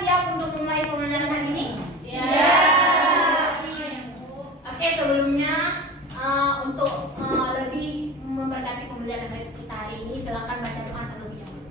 siap untuk memulai pembelajaran hari ini? Oke, sebelumnya untuk lebih memberkati pembelajaran kita hari ini, silakan baca doa terlebih dahulu.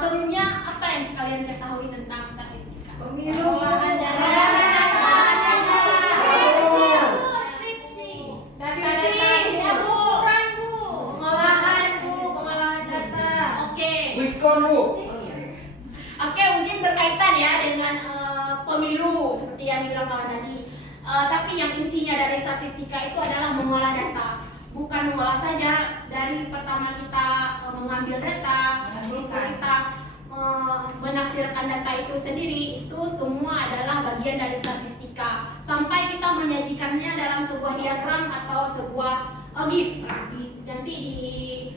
Sebelumnya apa yang kalian ketahui tentang statistika? Pengolahan data. Oke, mungkin berkaitan ya dengan pemilu seperti yang dibilang kawan tadi. Tapi yang intinya dari statistika itu adalah mengolah data. Bukan mengolah saja, dari pertama kita mengambil data, kita menafsirkan data itu sendiri, itu semua adalah bagian dari statistika. Sampai kita menyajikannya dalam sebuah diagram atau sebuah GIF. Nanti di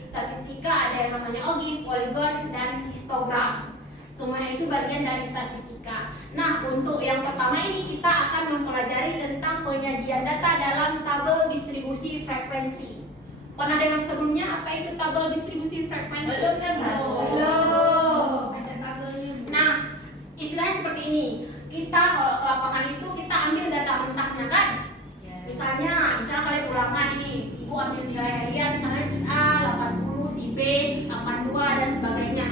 statistika ada yang namanya GIF, polygon, dan histogram. Semuanya itu bagian dari statistika. Nah, untuk yang pertama ini kita akan mempelajari tentang penyajian data dalam tabel distribusi frekuensi. Pernah dengar sebelumnya apa itu tabel distribusi frekuensi? Belum dengar. Belum. Nah, istilahnya seperti ini. Kita kalau ke lapangan itu kita ambil data mentahnya kan? Misalnya kalian ulangan ini, ibu ambil nilai harian, misalnya si A 80, si B 82 dan sebagainya.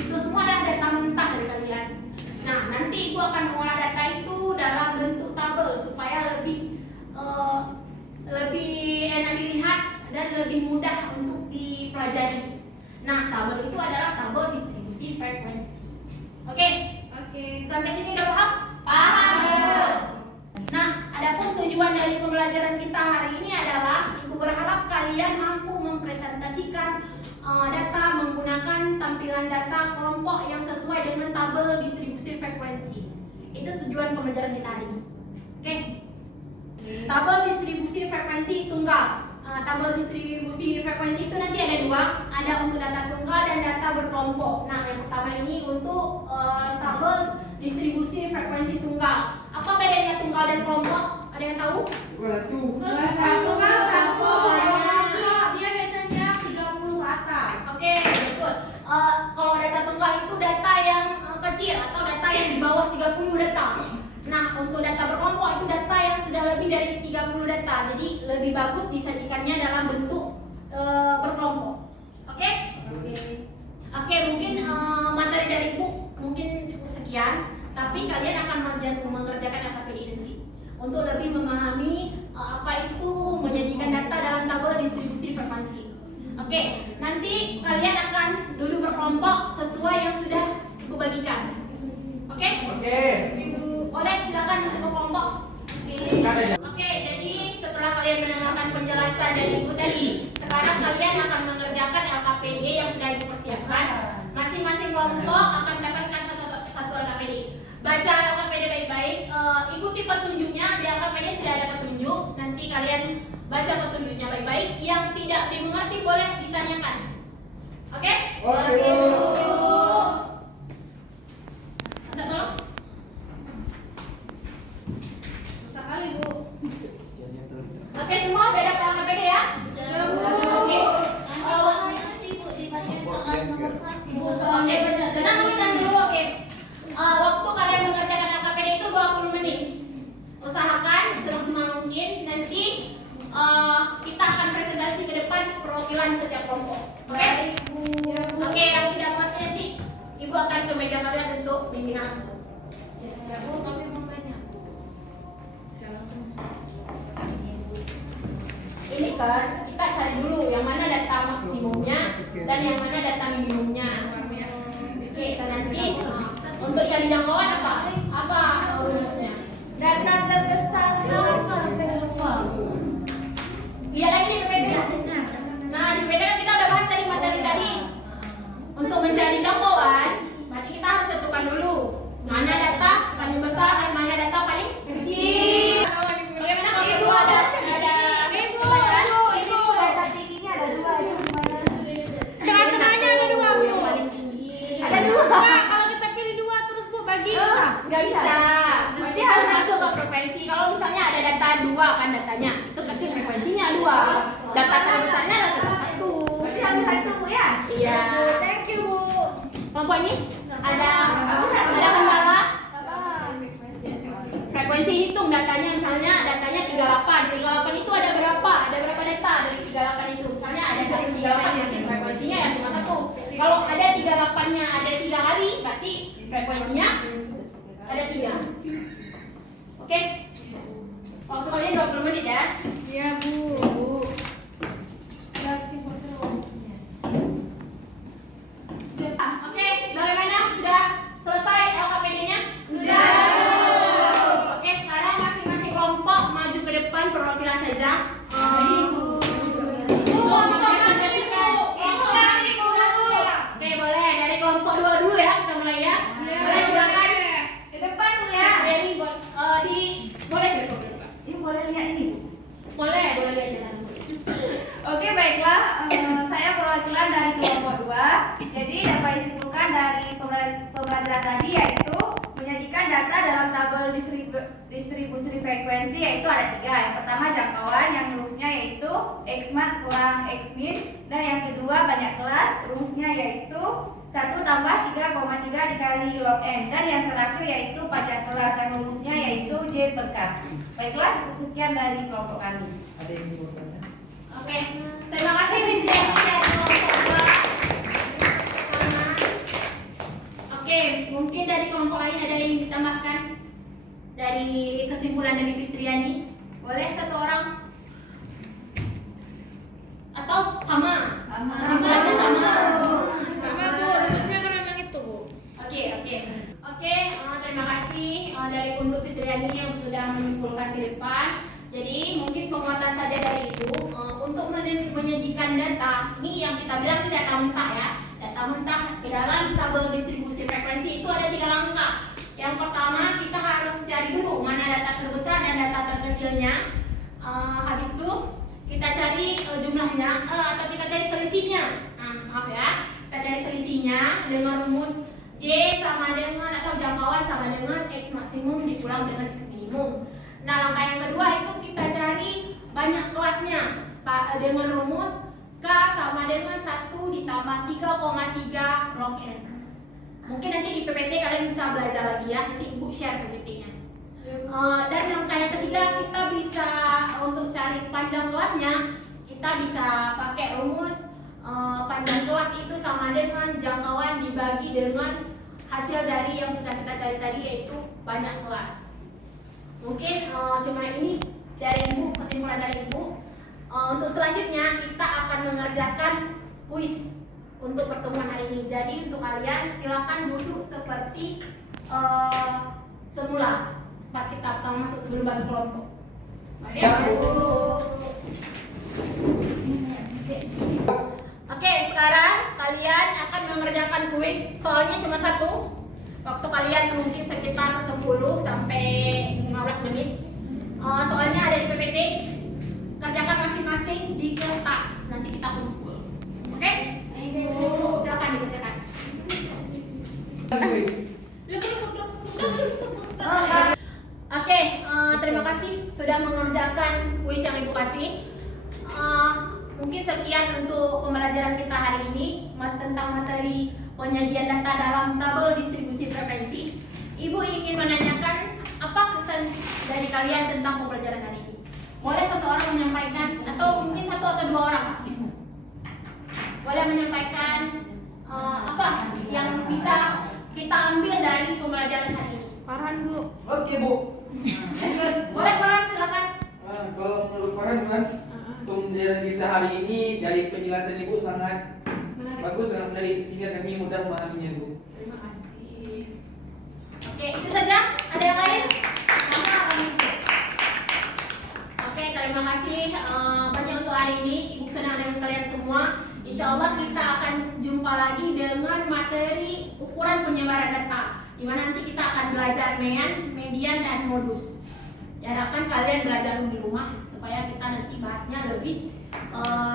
Itu semua adalah data mentah dari kalian. Nah, nanti ibu akan mengolah data itu dalam bentuk tabel supaya lebih enak dilihat dan lebih mudah untuk dipelajari. Nah, tabel itu adalah tabel distribusi frekuensi. Oke? Sampai sini udah paham? Paham. Nah, adapun tujuan dari pembelajaran kita hari ini adalah ibu berharap kalian mampu mempresentasikan data menggunakan tampilan data kelompok yang sesuai dengan tabel distribusi frekuensi. Itu tujuan pembelajaran kita hari ini. Oke? Tabel distribusi frekuensi tunggal. Tabel distribusi frekuensi itu nanti ada dua, ada untuk data tunggal dan data berkelompok. Nah, yang pertama ini untuk tabel distribusi frekuensi tunggal. Apa bedanya tunggal dan kelompok? Ada yang tahu? Dia biasanya 30 atas. Oke, betul. Kalau data tunggal itu data yang kecil atau data yang di bawah 30 data. Nah, untuk data berkelompok itu data yang sudah lebih dari 30 data. Jadi lebih bagus disajikannya dalam bentuk berkelompok. Oke? Oke, mungkin materi dari ibu mungkin cukup sekian. Tapi kalian akan mengerjakan LKPD nanti untuk lebih memahami apa itu menyajikan data dalam tabel distribusi frekuensi. Oke, nanti kalian akan duduk berkelompok sesuai yang sudah ibu bagikan. Oke? Boleh silakan duduk berkelompok. Oke, jadi setelah kalian mendengarkan penjelasan dari ibu tadi, sekarang kalian akan mengerjakan LKPD yang sudah ibu persiapkan. Masing-masing kelompok akan mendapatkan satu LKPD. Baca LKPD baik-baik, ikuti petunjuknya. Di LKPD sudah ada petunjuk. Nanti kalian baca petunjuknya baik-baik. Yang tidak dimengerti boleh ditanyakan. Oke? Oke, Bu. Minta tolong. Susah kali, Bu. Oke, semua udah dapat LKPD ya? Oke. Tenang dulu. Oke. Waktu kalian mengerjakan LKPD itu 20 menit. Usahakan semaksimal mungkin. Nanti kita akan presentasi ke depan perwakilan setiap kelompok. Oke? Oke, yang tidak mengerti nanti ibu akan ke meja kalian untuk bimbingan langsung. Ya, Bu, kami mau banyak. kan, kita cari dulu yang mana data maksimumnya dan yang mana data minimumnya. Oke, nanti untuk cari jangkauan apa rumusnya? Data terbesar apa terbesar? Lihat lagi di PPT. Nah, di PPT kan kita udah bahas tadi materi tadi. Untuk mencari jangkauan, berarti kita harus tentukan dulu mana data paling besar dan mana data paling kecil. Bagaimana kalau kedua ada Ibu, Data tingginya ada 2 itu gimana? tengah-tengahnya ada 2 Bu. yang paling tinggi. Ada 2. Nah, kalau kita pilih 2 terus Bu bagi bisa. Nggak bisa. Berarti Kita harus masuk ke frekuensi. Kalau misalnya ada data 2 kan datanya, itu berarti frekuensinya 2. Data terbesarnya tetap 1. Berarti ambil satu Bu ya? Iya. Thank you Bu. Kelompok ini ada kendala? Frekuensi hitung datanya, misalnya datanya 38. 38 itu ada berapa? Ada berapa data dari 38 itu? Misalnya ada 138, berarti frekuensinya ya cuma 1. Kalau ada 38-nya ada 3 kali, berarti frekuensinya ada 3. Oke? Waktu kalian 20 menit ya. Iya Bu. Oke, bagaimana? Sudah selesai LKPD-nya? Sudah. Oke, sekarang masing-masing kelompok maju ke depan perwakilan saja. Presentasikan. Ibu kami Bu. Oke, boleh dari kelompok 2 dulu ya, kita mulai ya. Boleh silakan. Ke depan Bu ya. Jadi boleh dari kelompok 2. Ini boleh lihat ini Bu. Boleh lihat jalan. Oke baiklah, saya perwakilan dari kelompok 2. Jadi dapat disimpulkan dari pembelajaran tadi yaitu menyajikan data dalam tabel distribusi frekuensi yaitu ada 3. Yang pertama jangkauan yang rumusnya yaitu Xmax kurang Xmin, dan yang kedua banyak kelas rumusnya yaitu 1 tambah 3,3 dikali log n, dan yang terakhir yaitu panjang kelas yang rumusnya yaitu J per K. Baiklah, cukup sekian dari kelompok kami. Ada yang mau bertanya? Oke, terima kasih Cynthia dari kelompok 2. Oke, mungkin dari kelompok lain ada yang ditambahkan dari kesimpulan dari Fitriani. Boleh satu orang? Atau sama? Kesimpulannya sama. Sama Bu, rumusnya kan memang itu Bu. Oke, terima kasih dari untuk Fitriani yang sudah menyimpulkan di depan. Jadi mungkin penguatan saja dari Ibu untuk menyajikan data. Ini yang kita bilang ini data mentah ya. Data mentah di dalam tabel distribusi frekuensi itu ada 3 langkah. Yang pertama kita harus cari dulu mana data terbesar dan data terkecilnya. Habis itu kita cari jumlahnya atau kita cari selisihnya. Nah, maaf ya. Kita cari selisihnya dengan rumus J sama dengan atau jangkauan sama dengan X maksimum dikulang dengan X minimum. Nah, langkah yang kedua itu kita cari banyak kelasnya dengan rumus K sama dengan 1 ditambah 3,3 log N. Mungkin nanti di PPT kalian bisa belajar lagi ya, nanti Ibu share PPT-nya. Dan langkah yang ketiga kita bisa untuk cari panjang kelasnya, kita bisa pakai rumus panjang kelas itu sama dengan jangkauan dibagi dengan hasil dari yang sudah kita cari tadi yaitu banyak kelas. Mungkin cuma ini dari Ibu, kesimpulan dari Ibu. Untuk selanjutnya kita akan mengerjakan kuis untuk pertemuan hari ini. Jadi untuk kalian silakan duduk seperti semula pas kita masuk sebelum bagi kelompok. Siap, Bu. Oke, sekarang kalian akan mengerjakan kuis. Soalnya cuma 1. Waktu kalian mungkin sekitar 10 sampai 15 menit. Soalnya ada di PPT. Kerjakan masing-masing di kertas. Nanti kita kumpul. Oke? Silakan dikerjakan. Oke, terima kasih sudah mengerjakan kuis yang Ibu kasih. Mungkin sekian untuk pembelajaran kita hari ini tentang materi penyajian data dalam tabel distribusi frekuensi. Ibu ingin menanyakan apa kesan dari kalian tentang pembelajaran hari ini? Boleh satu orang menyampaikan atau mungkin 1 atau 2 orang, Pak? Boleh menyampaikan apa yang bisa kita ambil dari pembelajaran hari ini? Farhan Bu. Oke, Bu. Boleh, Farhan, silakan. Kalau menurut Farhan kan, pembelajaran kita hari ini dari penjelasan Ibu sangat Menarik. bagus, sangat menarik sehingga kami mudah memahaminya, Bu. Terima kasih. Oke, itu saja. Ada yang lain? Sama kami. Oke, terima kasih banyak untuk hari ini. Ibu senang dengan kalian semua. Insya Allah kita akan jumpa lagi dengan materi ukuran penyebaran data, di mana nanti kita akan belajar median, dan modus. Diharapkan kalian belajar dulu di rumah supaya kita nanti bahasnya lebih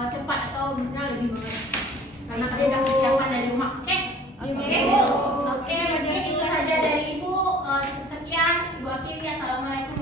cepat atau misalnya lebih mengerti. Karena kalian sudah persiapan dari rumah. Oke? Oke, Bu. Oke, jadi itu saja dari Ibu. Sekian, Ibu akhiri. Assalamualaikum